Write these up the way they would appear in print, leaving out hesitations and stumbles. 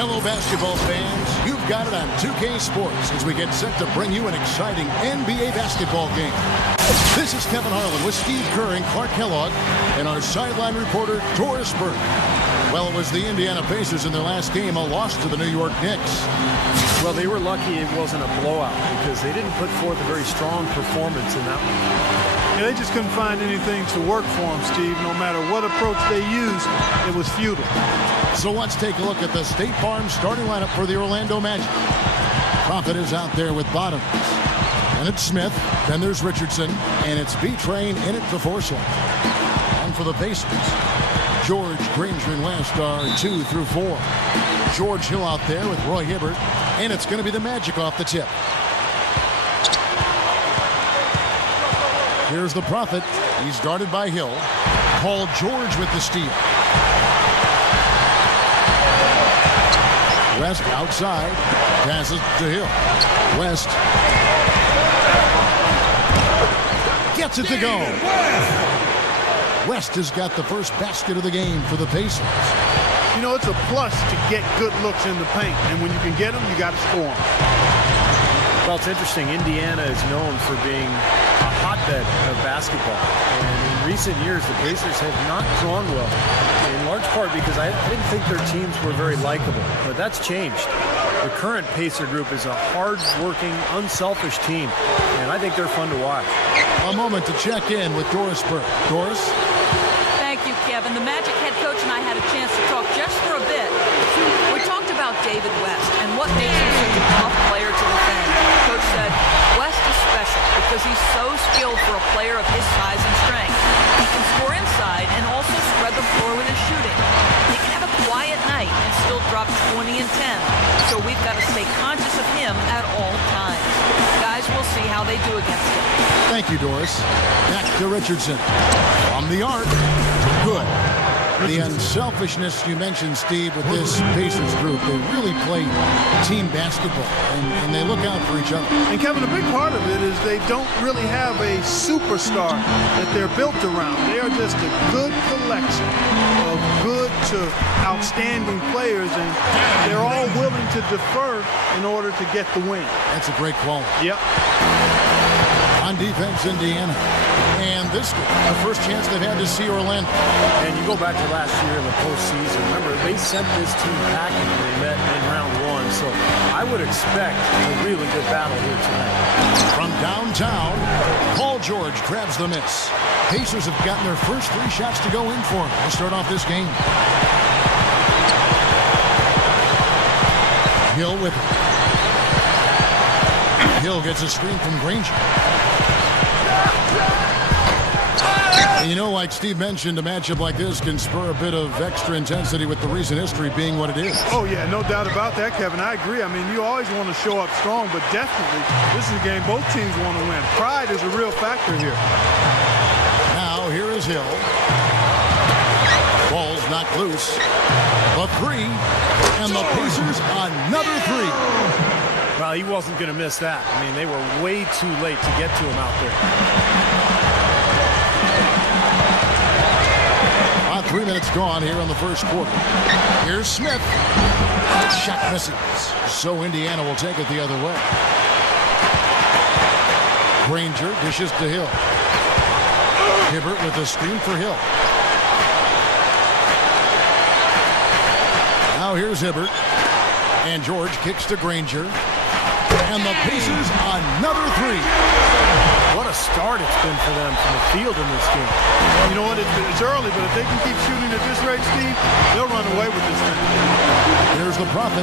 Hello, basketball fans. You've got it on 2K Sports as we get set to bring you an exciting NBA basketball game. This is Kevin Harlan with Steve Kerr and Clark Kellogg and our sideline reporter, Doris Burke. Well, it was the Indiana Pacers in their last game, a loss to the New York Knicks. Well, they were lucky it wasn't a blowout because they didn't put forth a very strong performance in that one. Yeah, they just couldn't find anything to work for them, Steve. No matter what approach they used, it was futile. So let's take a look at the State Farm starting lineup for the Orlando Magic. Prophet is out there with Bottoms. And it's Smith. Then there's Richardson. And it's B-Train in it to Forsythe. And for the Pacers, George, Granger, and West are 2 through 4. George Hill out there with Roy Hibbert. And it's going to be the Magic off the tip. Here's the Prophet. He's guarded by Hill. Paul George with the steal. West outside. Passes to Hill. West gets it to go. West has got the first basket of the game for the Pacers. You know, it's a plus to get good looks in the paint. And when you can get them, you got to score them. Well, it's interesting. Indiana is known for being a hotbed of basketball. And in recent years, the Pacers have not drawn well, in large part because I didn't think their teams were very likable. But that's changed. The current Pacer group is a hard-working, unselfish team, and I think they're fun to watch. A moment to check in with Doris Burke. Doris? Thank you, Kevin. The Magic head coach and I had a chance to talk just for a bit. We talked about David West and what makes him such a tough player to defend. Coach said, West is special because he's so skilled for a player of his size and strength. He can score inside and also spread the floor with his shooting. He can have a quiet night and still drop 20 and 10. So we've got to stay conscious of him at all times. Guys, we'll see how they do against him. Thank you, Doris. Back to Richardson. From the arc. Good. The unselfishness you mentioned, Steve, with this Pacers group, they really play team basketball, and they look out for each other. And, Kevin, a big part of it is they don't really have a superstar that they're built around. They are just a good collection of good to outstanding players, and they're all willing to defer in order to get the win. That's a great quality. Yep. On defense, Indiana. And this is the first chance they've had to see Orlando. And you go back to last year in the postseason. Remember, they sent this team packing when they met in round one. So I would expect a really good battle here tonight. From downtown, Paul George grabs the miss. Pacers have gotten their first 3 shots to go in for him to start off this game. Hill with it. Hill gets a screen from Granger. And you know, like Steve mentioned, a matchup like this can spur a bit of extra intensity with the recent history being what it is. Oh, yeah, no doubt about that, Kevin. I agree. I mean, you always want to show up strong, but definitely this is a game both teams want to win. Pride is a real factor here. Now, here is Hill. Ball's knocked loose. The 3, and the Pacers another 3. Well, he wasn't going to miss that. I mean, they were way too late to get to him out there. 3 minutes gone here in the first quarter. Here's Smith. Shot misses. So Indiana will take it the other way. Granger dishes to Hill. Hibbert with a screen for Hill. Now here's Hibbert. And George kicks to Granger. And the Pacers another 3. What a start it's been for them from the field in this game. You know what? It's early, but if they can keep shooting at this rate, Steve, they'll run away with this thing. Here's the Prophet.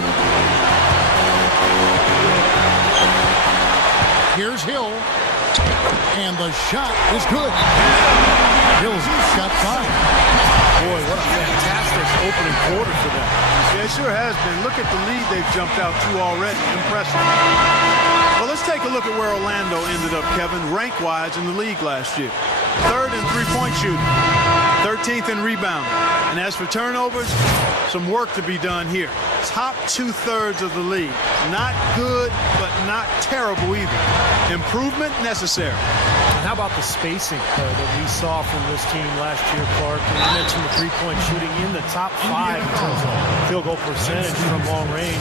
Here's Hill. And the shot is good. Hill's got 5. Boy, what a fantastic opening quarter for them. Yeah, it sure has been. Look at the lead they've jumped out to already. Impressive. Well, let's take a look at where Orlando ended up, Kevin, rank-wise in the league last year. 3rd in three-point shooting, 13th in rebounding. And as for turnovers, some work to be done here. top 2/3 of the league. Not good, but not terrible either. Improvement necessary. And how about the spacing that we saw from this team last year, Clark? You mentioned the three-point shooting in the top 5 in terms of field goal percentage from long range.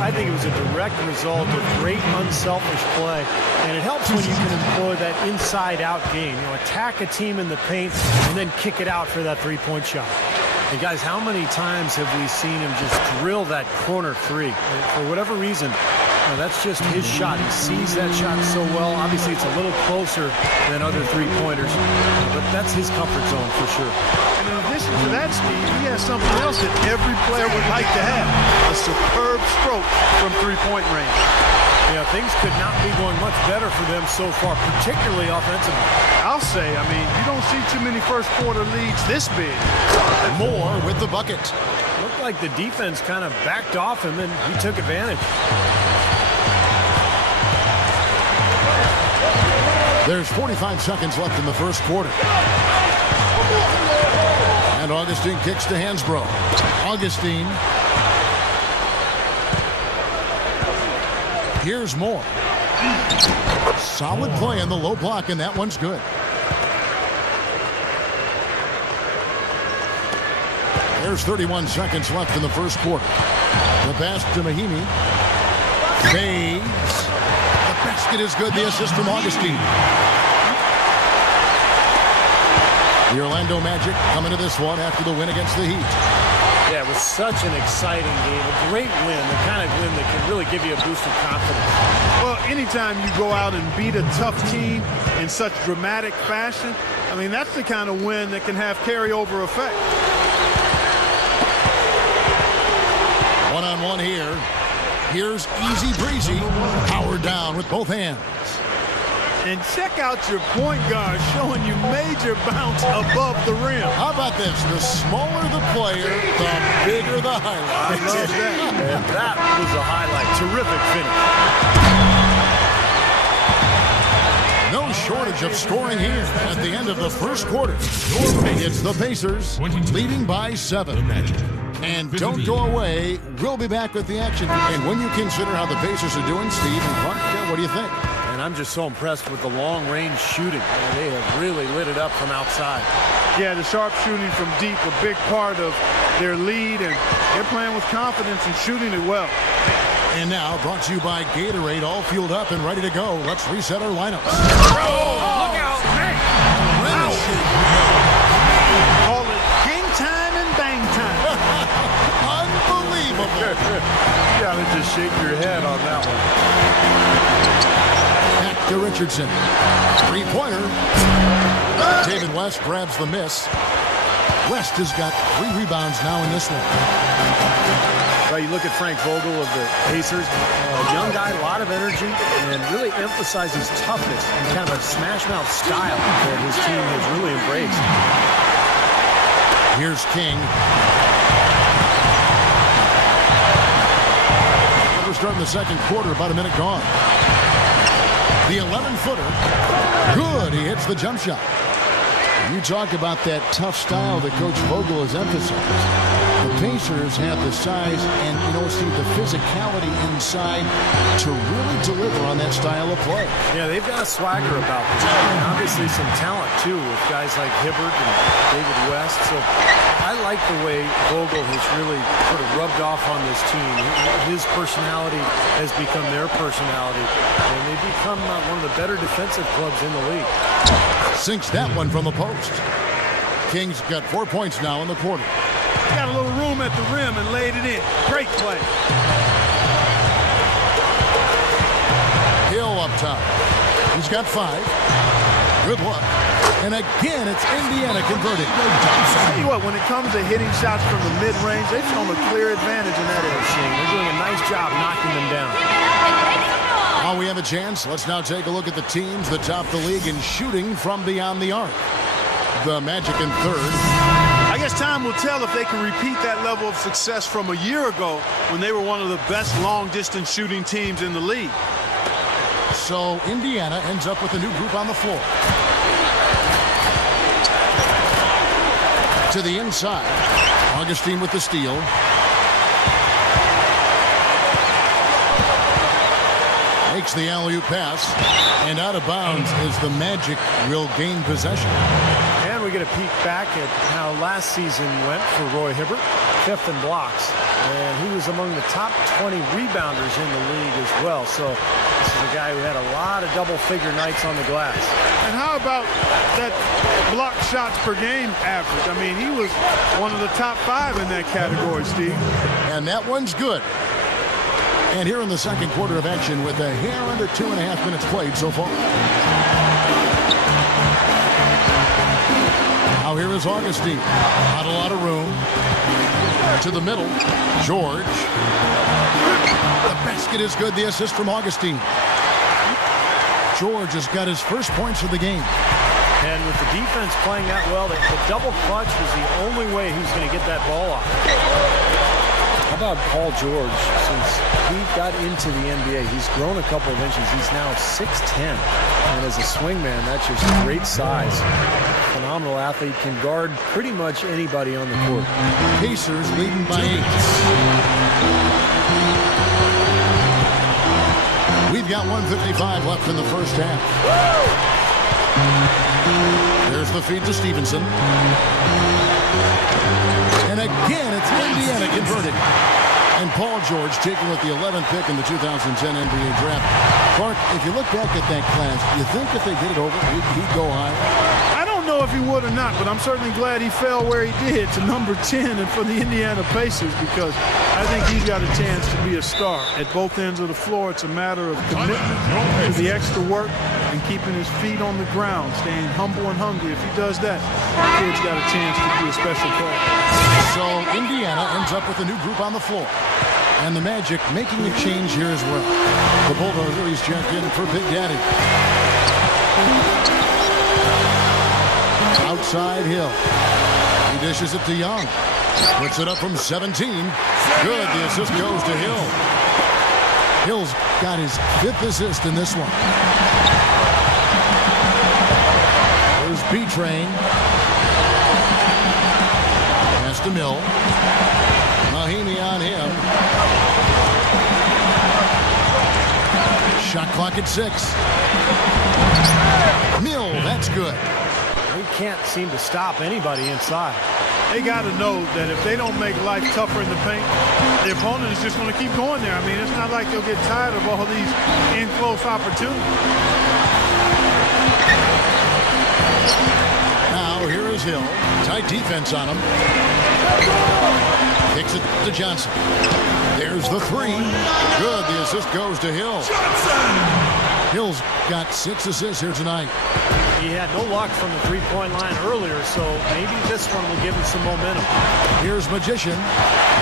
I think it was a direct result of great unselfish play, and it helps when you can employ that inside-out game. You know, attack a team in the paint and then kick it out for that three-point shot. And guys, how many times have we seen him just drill that corner three? And for whatever reason, that's just his shot. He sees that shot so well. Obviously, it's a little closer than other three-pointers, but that's his comfort zone for sure. And in addition to that, Steve, he has something else that every player would like to have, a superb stroke from three-point range. Yeah, things could not be going much better for them so far, particularly offensively. I'll say, I mean, you don't see too many first-quarter leads this big. Moore with the bucket. Looked like the defense kind of backed off him, and he took advantage. There's 45 seconds left in the first quarter. And Augustine kicks to Hansbrough. Augustine. Here's Moore. Solid play in the low block, and that one's good. There's 31 seconds left in the first quarter. The pass to Mahimi. Fades. The basket is good. The assist from Augustine. The Orlando Magic coming to this one after the win against the Heat. Yeah, it was such an exciting game. A great win. The kind of win that can really give you a boost of confidence. Well, anytime you go out and beat a tough team in such dramatic fashion, I mean, that's the kind of win that can have carryover effect. One-on-one here. Here's Easy Breezy. Powered down with both hands. And check out your point guard showing you major bounce above the rim. How about this? The smaller the player, the bigger the highlight. I love that. And that was a highlight. Terrific finish. No shortage of scoring here at the end of the first quarter. It's the Pacers leading by 7. And don't go away. We'll be back with the action. And when you consider how the Pacers are doing, Steve and Clark, what do you think? And I'm just so impressed with the long-range shooting. They have really lit it up from outside. Yeah, the sharp shooting from deep, a big part of their lead, and they're playing with confidence and shooting it well. And now, brought to you by Gatorade, all fueled up and ready to go. Let's reset our lineups. Look out! Hey! Call it hang time and bang time. Unbelievable. You gotta just shake your head on that one. Back to Richardson. Three-pointer. David West grabs the miss. West has got 3 rebounds now in this one. Well, you look at Frank Vogel of the Pacers, a young guy, a lot of energy, and really emphasizes toughness and kind of a smash-mouth style that his team has really embraced. Here's King. We're starting the second quarter, about a minute gone. The 11-footer. Good. He hits the jump shot. You talk about that tough style that Coach Vogel has emphasized. The Pacers have the size and, Steve, the physicality inside to really deliver on that style of play. Yeah, they've got a swagger about them. And obviously some talent, too, with guys like Hibbert and David West. So I like the way Vogel has really sort of rubbed off on this team. His personality has become their personality. And they've become one of the better defensive clubs in the league. Sinks that one from the post. King's got 4 points now in the quarter. Got a little room at the rim and laid it in. Great play. Hill up top. He's got 5. Good luck. And again, it's Indiana converting. I'll tell you what, when it comes to hitting shots from the mid-range, they've shown a clear advantage in that area. They're doing a nice job knocking them down. While we have a chance, let's now take a look at the teams that top the league in shooting from beyond the arc. The Magic in third. I guess time will tell if they can repeat that level of success from a year ago when they were one of the best long-distance shooting teams in the league. So Indiana ends up with a new group on the floor. To the inside. Augustine with the steal. Takes the alley-oop pass, and out of bounds is the Magic. Will gain possession. And we get a peek back at how last season went for Roy Hibbert, 5th in blocks. And he was among the top 20 rebounders in the league as well. So this is a guy who had a lot of double-figure nights on the glass. And how about that block shots per game average? I mean, he was one of the top 5 in that category, Steve. And that one's good. And here in the second quarter of action with a hair under 2.5 minutes played so far. Now here is Augustine. Not a lot of room. To the middle. George. The basket is good. The assist from Augustine. George has got his first points of the game. And with the defense playing that well, the double clutch was the only way he was going to get that ball off. How about Paul George? Since he got into the NBA, he's grown a couple of inches. He's now 6'10". And as a swingman, that's just great size. Phenomenal athlete, can guard pretty much anybody on the court. Pacers leading by 8. We've got 1:55 left in the first half. There's the feed to Stevenson. And again, it's Indiana converting. And Paul George taken with the 11th pick in the 2010 NBA draft. Clark, if you look back at that class, you think if they did it over, he'd go high? I don't know if he would or not, but I'm certainly glad he fell where he did to number 10 and for the Indiana Pacers, because I think he's got a chance to be a star at both ends of the floor. It's a matter of commitment to the extra work and keeping his feet on the ground, staying humble and hungry. If he does that, the kid's got a chance to be a special player. So Indiana ends up with a new group on the floor. And the Magic making a change here as well. The Bulldozer, he's checked in for Big Daddy. Outside Hill. He dishes it to Young. Puts it up from 17. Good. The assist goes to Hill. Hill's got his 5th assist in this one. There's B-Train. Pass to Mill. Mahimi on him. Shot clock at 6. Mill, that's good. He can't seem to stop anybody inside. They got to know that if they don't make life tougher in the paint, the opponent is just going to keep going there. I mean, it's not like they'll get tired of all these in-close opportunities. Now, here is Hill. Tight defense on him. Kicks it to Johnson. There's the 3. Good. The assist goes to Hill. Hill's got 6 assists here tonight. He had no luck from the three-point line earlier, so maybe this one will give him some momentum. Here's Magician.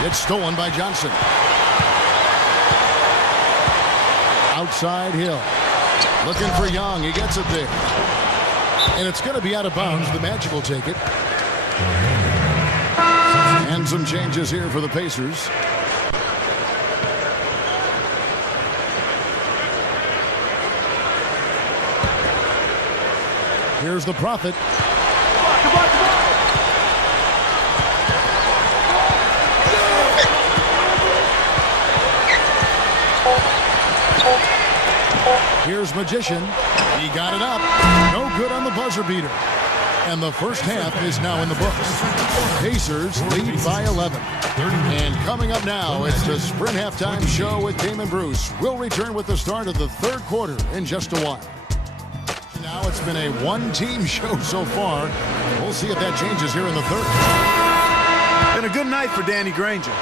It's stolen by Johnson. Outside Hill. Looking for Young. He gets it there. And it's going to be out of bounds. The Magic will take it. And some changes here for the Pacers. Here's the Prophet. Here's Magician. He got it up. No good on the buzzer beater. And the first half is now in the books. Pacers lead by 11. And coming up now, it's the Sprint Halftime Show with Damon Bruce. We'll return with the start of the third quarter in just a while. Now it's been a one-team show so far. We'll see if that changes here in the third. Been a good night for Danny Granger.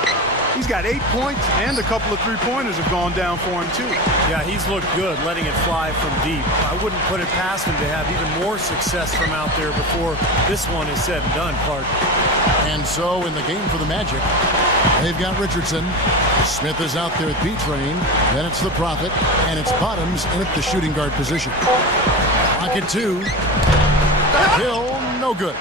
He's got 8 points, and a couple of three-pointers have gone down for him, too. Yeah, he's looked good letting it fly from deep. I wouldn't put it past him to have even more success from out there before this one is said and done, Clark. And so in the game for the Magic, they've got Richardson. Smith is out there at B-Train. Then it's the Prophet, and it's Bottoms in at the shooting guard position. Pocket 2. Hill, no good.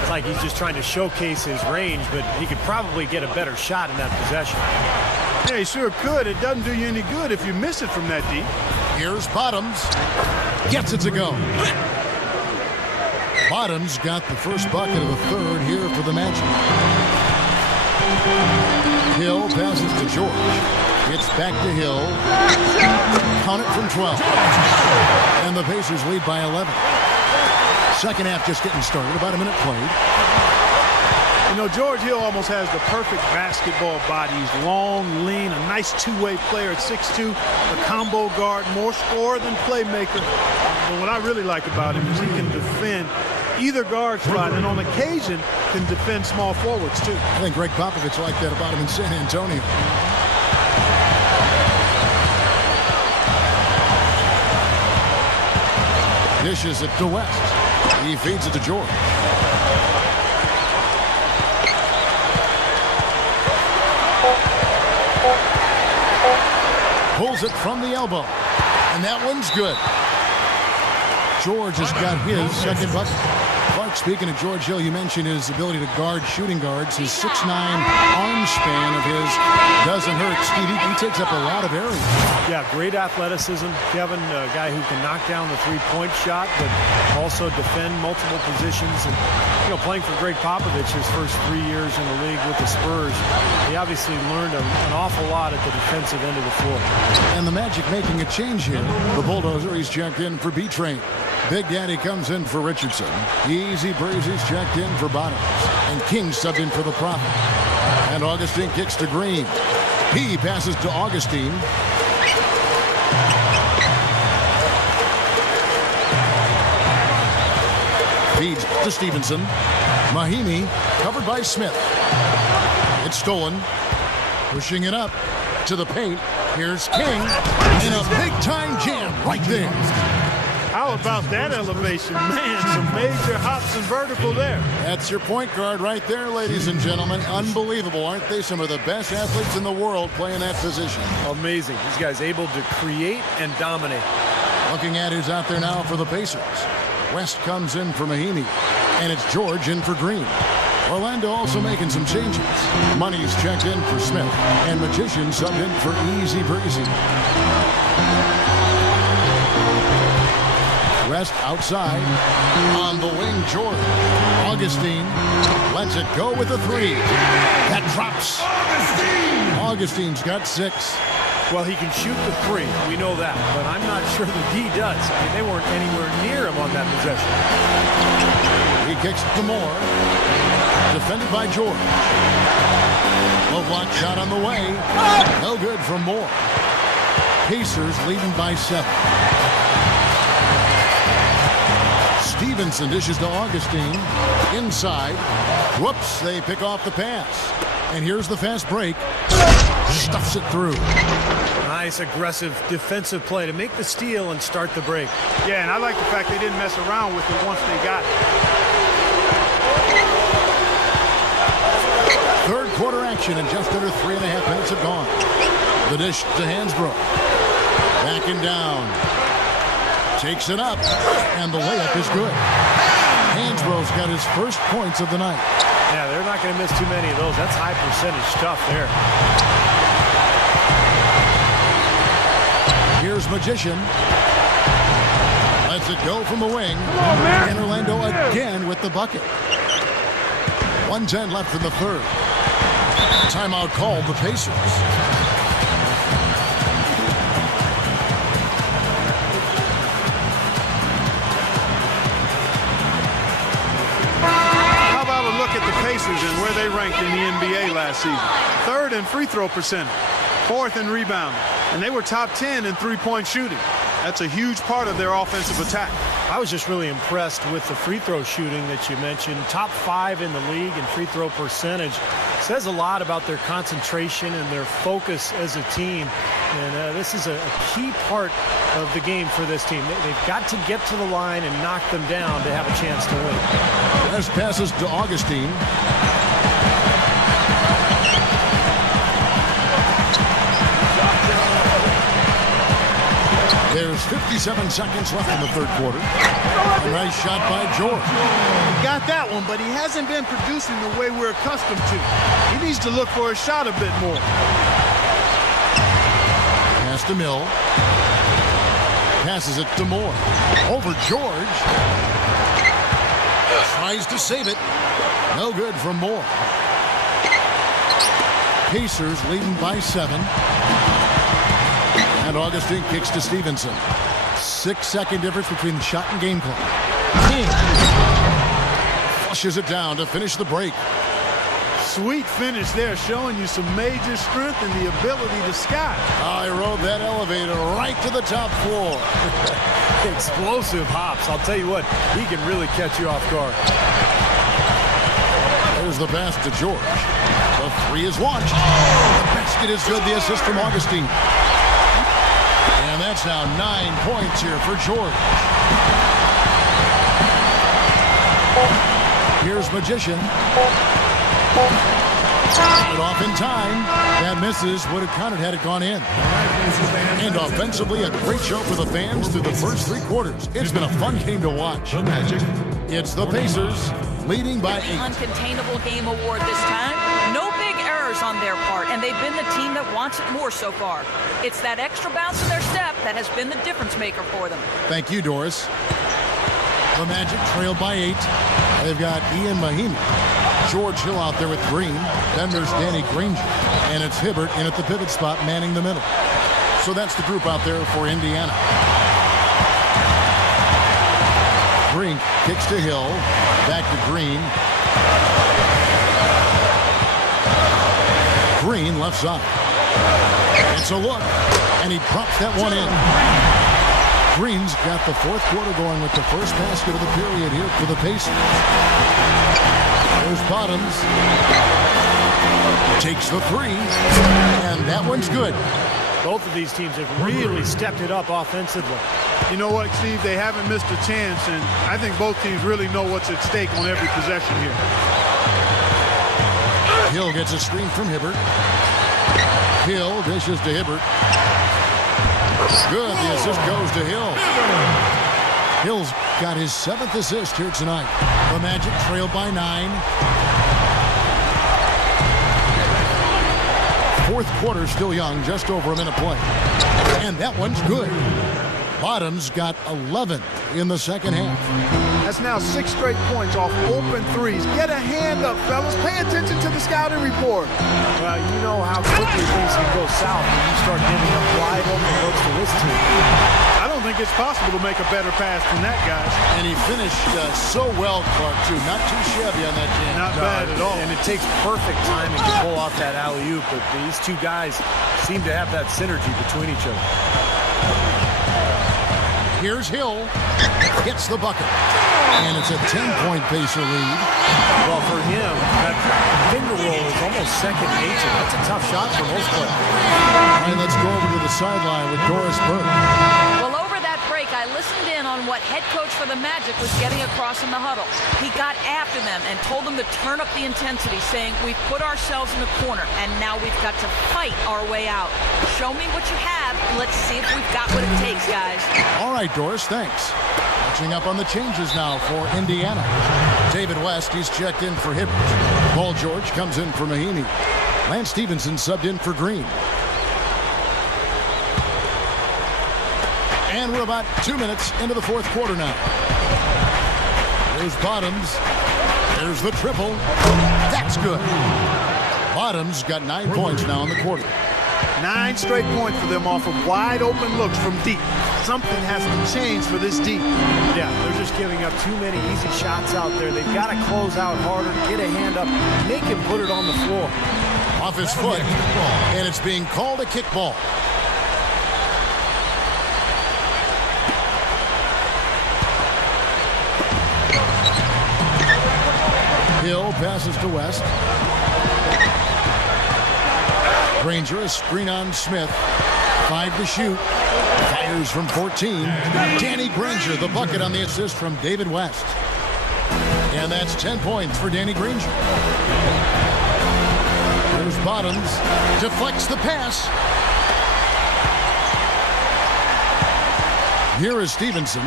It's like he's just trying to showcase his range, but he could probably get a better shot in that possession. Yeah, he sure could. It doesn't do you any good if you miss it from that deep. Here's Bottoms. Gets it to go. Bottoms got the first bucket of the third here for the Magic. Hill passes to George. It's back to Hill. Count it from 12. And the Pacers lead by 11. Second half just getting started. About a minute played. You know, George Hill almost has the perfect basketball body. He's long, lean, a nice two-way player at 6'2", a combo guard, more scorer than playmaker. But what I really like about him is he can defend either guard spot, and on occasion can defend small forwards too. I think Greg Popovich liked that about him in San Antonio. Dishes it to West. He feeds it to George. Pulls it from the elbow. And that one's good. George has got his second bucket. Clark, speaking of George Hill, you mentioned his ability to guard shooting guards. His 6'9" arm span of his doesn't hurt. Steve, he takes up a lot of areas. Yeah, great athleticism. Kevin, a guy who can knock down the three-point shot, but also defend multiple positions. And, you know, playing for Greg Popovich his first 3 years in the league with the Spurs, he obviously learned an awful lot at the defensive end of the floor. And the Magic making a change here. The Bulldozer, he's checked in for B-Train. Big Daddy comes in for Richardson. Easy Breezy's checked in for Bottoms. And King subbed in for the Prophet. And Augustine kicks to Green. He passes to Augustine. Feeds to Stevenson. Mahimi covered by Smith. It's stolen. Pushing it up to the paint. Here's King. And a big-time jam right there. How about that elevation? Man, some major hops and vertical there. That's your point guard right there, ladies and gentlemen. Unbelievable, aren't they? Some of the best athletes in the world playing that position. Amazing. These guys able to create and dominate. Looking at who's out there now for the Pacers. West comes in for Mahimi. And it's George in for Green. Orlando also making some changes. Money's checked in for Smith. And Magician subbed in for Easy Breezy. West outside. On the wing, George. Augustine lets it go with a three. That drops. Augustine's got 6. Well, he can shoot the three. We know that. But I'm not sure that he does. I mean, they weren't anywhere near him on that possession. He kicks to Moore. Defended by George. Low block shot on the way. No good from Moore. Pacers leading by 7. Stevenson dishes to Augustine. Inside. Whoops, they pick off the pass. And here's the fast break. Stuffs it through. Nice, aggressive defensive play to make the steal and start the break. Yeah, and I like the fact they didn't mess around with it once they got it. Third quarter action, and just under 3.5 minutes have gone. The dish to Hansbrough. Backing down. Takes it up, and the layup is good. Hansbrough's got his first points of the night. Yeah, they're not going to miss too many of those. That's high percentage stuff there. Here's Magician. Lets it go from the wing. And Orlando again with the bucket. 1:10 left in the third. Timeout called the Pacers. And where they ranked in the NBA last season. 3rd in free throw percentage, 4th in rebounding, and they were top 10 in three-point shooting. That's a huge part of their offensive attack. I was just really impressed with the free throw shooting that you mentioned. Top 5 in the league in free throw percentage. Says a lot about their concentration and their focus as a team. And this is a key part of the game for this team. They've got to get to the line and knock them down to have a chance to win. As passes to Augustine. There's 57 seconds left in the third quarter. A nice shot by George. He got that one, but he hasn't been producing the way we're accustomed to. He needs to look for a shot a bit more. Pass to Mill. Passes it to Moore. Over George. Tries to save it. No good from Moore. Pacers leading by 7. And Augustine kicks to Stevenson. 6-second difference between the shot and game clock. Flushes it down to finish the break. Sweet finish there, showing you some major strength and the ability to sky. I rode that elevator right to the top floor. Explosive hops. I'll tell you what, he can really catch you off guard. There's the pass to George. The three is launched. The basket is good. The assist from Augustine. And that's now 9 points here for George. Here's Magician. It off in time. That misses. Would have counted had it gone in. And offensively, a great show for the fans through the first 3 quarters. It's been a fun game to watch. It's the Pacers leading by 8. Uncontainable game award this time. No big errors on their part, and they've been the team that wants it more so far. It's that extra bounce in their step that has been the difference maker for them. Thank you, Doris. The Magic trailed by 8. They've got Ian Mahimi. George Hill out there with Green. Then there's Danny Granger. And it's Hibbert in at the pivot spot, manning the middle. So that's the group out there for Indiana. Brink kicks to Hill. Back to Green. Green left side. It's a look. And he drops that one in. Green's got the 4th quarter going with the first basket of the period here for the Pacers. There's Bottoms. Takes the 3. And that one's good. Both of these teams have really stepped it up offensively. You know what, Steve? They haven't missed a chance, and I think both teams really know what's at stake on every possession here. Hill gets a screen from Hibbert. Hill dishes to Hibbert. Good. The assist goes to Hill. Hill's got his 7th assist here tonight. The Magic trail by 9. 4th quarter still young, just over a minute play. And that one's good. Bottoms got 11 in the second half. That's now 6 straight points off open threes. Get a hand up, fellas. Pay attention to the scouting report. Well, you know how quickly things can go south when you start giving up wide open looks to this team. I don't think it's possible to make a better pass than that, guys. And he finished so well, Clark, too. Not too shabby on that jam. Not bad at all. And it takes perfect timing to pull off that alley-oop, but these two guys seem to have that synergy between each other. Here's Hill. Gets the bucket. And it's a 10-point Pacer lead. Well, for him, that finger roll is almost second nature. That's a tough shot for most players. All right, let's go over to the sideline with Doris Burke. Well, over that break, I listened in on what head coach for the Magic was getting across in the huddle. He got after them and told them to turn up the intensity, saying, we've put ourselves in a corner, and now we've got to fight our way out. Show me what you have. Let's see if we've got what it takes, guys. All right, Doris, thanks. Catching up on the changes now for Indiana. David West, he's checked in for Hibbert. Paul George comes in for Mahimi. Lance Stevenson subbed in for Green. And we're about 2 minutes into the 4th quarter now. There's Bottoms. There's the triple. That's good. Bottoms got 9 points now in the quarter. 9 straight points for them off of wide open looks from deep. Something has to change for this deep. Yeah, they're just giving up too many easy shots out there. They've got to close out harder, get a hand up, make him put it on the floor. Off his foot, and it's being called a kickball. Hill passes to West. Granger, a screen on Smith. 5 to shoot. Fires from 14. Danny Granger, the bucket on the assist from David West. And that's 10 points for Danny Granger. There's Bottoms. Deflects the pass. Here is Stevenson.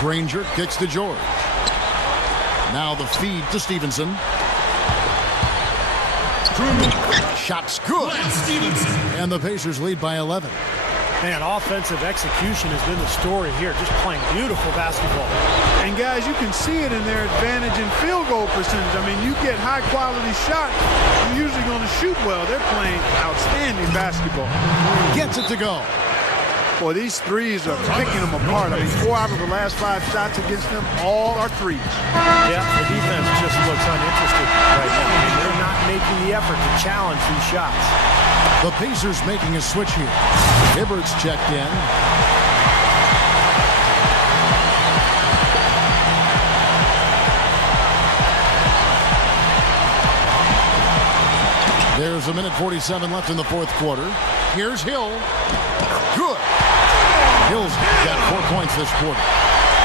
Granger kicks to George. Now the feed to Stevenson. Shot's good. And the Pacers lead by 11. Man, offensive execution has been the story here. Just playing beautiful basketball. And guys, you can see it in their advantage in field goal percentage. I mean, you get high quality shots, you're usually going to shoot well. They're playing outstanding basketball. Gets it to go. Boy, these threes are picking them apart. I mean, 4 out of the last 5 shots against them, all are threes. Yeah, the defense just looks uninterested right now. I mean, they're not making the effort to challenge these shots. The Pacers making a switch here. Hibbert's checked in. There's a minute 47 left in the fourth quarter. Here's Hill. Good. Hill's got 4 points this quarter.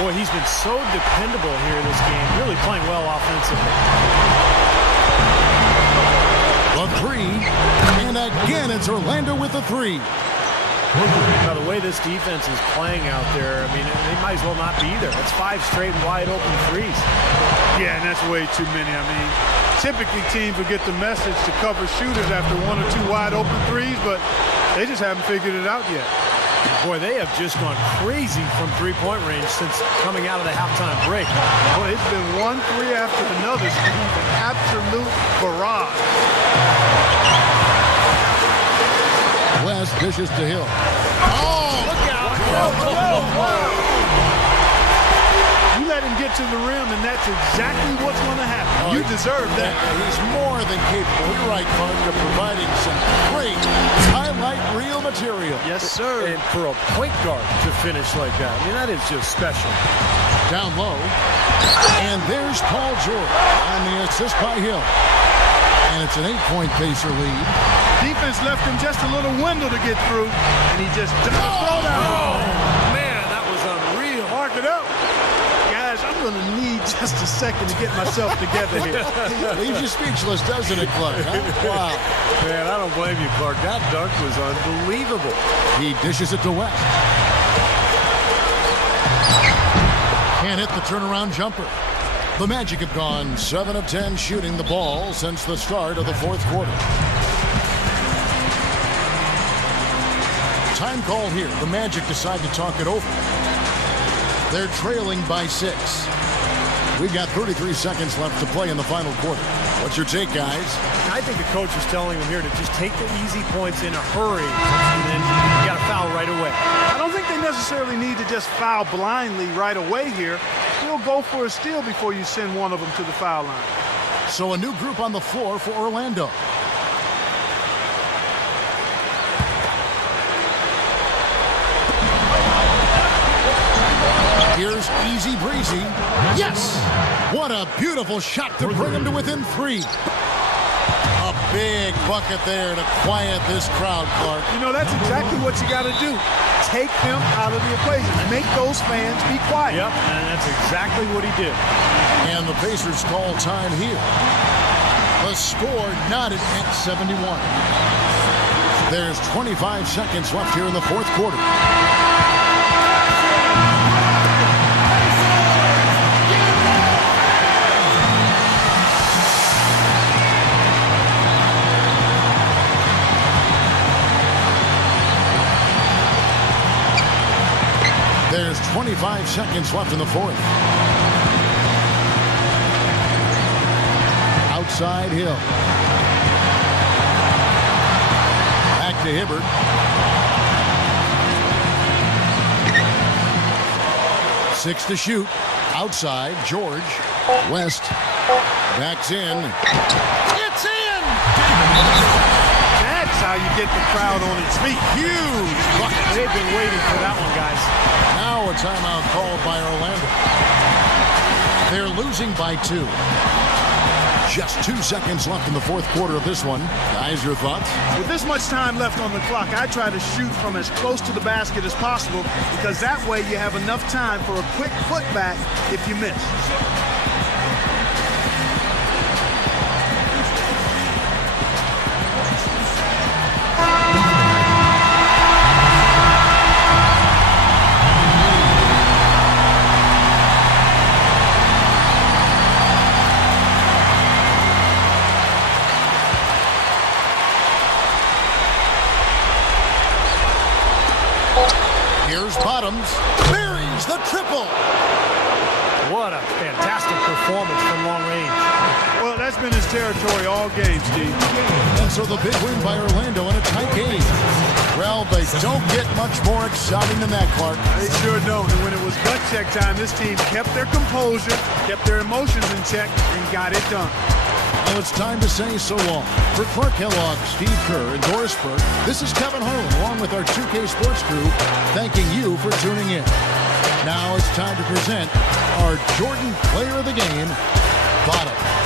Boy, he's been so dependable here in this game. Really playing well offensively. The three. And again, it's Orlando with the three. Now, the way this defense is playing out there, I mean, they might as well not be there. It's 5 straight wide open threes. Yeah, and that's way too many. I mean, typically teams will get the message to cover shooters after 1 or 2 wide open threes, but they just haven't figured it out yet. Boy, they have just gone crazy from three-point range since coming out of the halftime break. Boy, it's been 1 3 after another. It's been an absolute barrage. West dishes to Hill. Oh! Look out! You let him get to the rim, and that's exactly what's going to happen. Oh, you deserve that. He's more than capable. You're right, Clark, of providing some great highlight reel material. Yes, sir. And for a point guard to finish like that, I mean, that is just special. Down low. And there's Paul George on the assist by Hill. And it's an 8-point Pacer lead. Defense left him just a little window to get through, and he just took a throwdown. Oh, man, that was unreal. Mark it up. Guys, I'm going to need just a second to get myself together here. Leaves you speechless, doesn't it, Clark? Huh? Wow. Man, I don't blame you, Clark. That dunk was unbelievable. He dishes it to West. Can't hit the turnaround jumper. The Magic have gone 7 of 10 shooting the ball since the start of the fourth quarter. Time call here. The Magic decide to talk it over. They're trailing by 6. We've got 33 seconds left to play in the final quarter. What's your take, guys? I think the coach is telling them here to just take the easy points in a hurry, and then you got to foul right away. I don't think they necessarily need to just foul blindly right away here. Still go for a steal before you send one of them to the foul line. So a new group on the floor for Orlando. Here's Easy Breezy. Yes! What a beautiful shot to bring him to within 3. A big bucket there to quiet this crowd, Clark. You know, that's exactly what you got to do. Take them out of the equation. Make those fans be quiet. Yep, and that's exactly what he did. And the Pacers call time here. The score knotted at 71. There's 25 seconds left here in the fourth quarter. There's 25 seconds left in the fourth. Outside Hill. Back to Hibbert. Six to shoot. Outside, George. West. Backs in. It's in! That's how you get the crowd on its feet. Huge bucket. They've been waiting for that one, guys. Now a timeout called by Orlando. They're losing by 2. Just 2 seconds left in the fourth quarter of this one. Guys, your thoughts? With this much time left on the clock, I try to shoot from as close to the basket as possible because that way you have enough time for a quick putback if you miss. Here's Bottoms. Buries the triple. What a fantastic performance from long range. Well, that's been his territory all game, Steve. so the big win by Orlando in a tight game. Well, they don't get much more exciting than that, Clark. They sure don't. And when it was gut check time, this team kept their composure, kept their emotions in check, and got it done. Well, it's time to say so long. For Clark Kellogg, Steve Kerr, and Doris Burke, this is Kevin Harlan, along with our 2K Sports crew, thanking you for tuning in. Now it's time to present our Jordan Player of the Game, Bottom.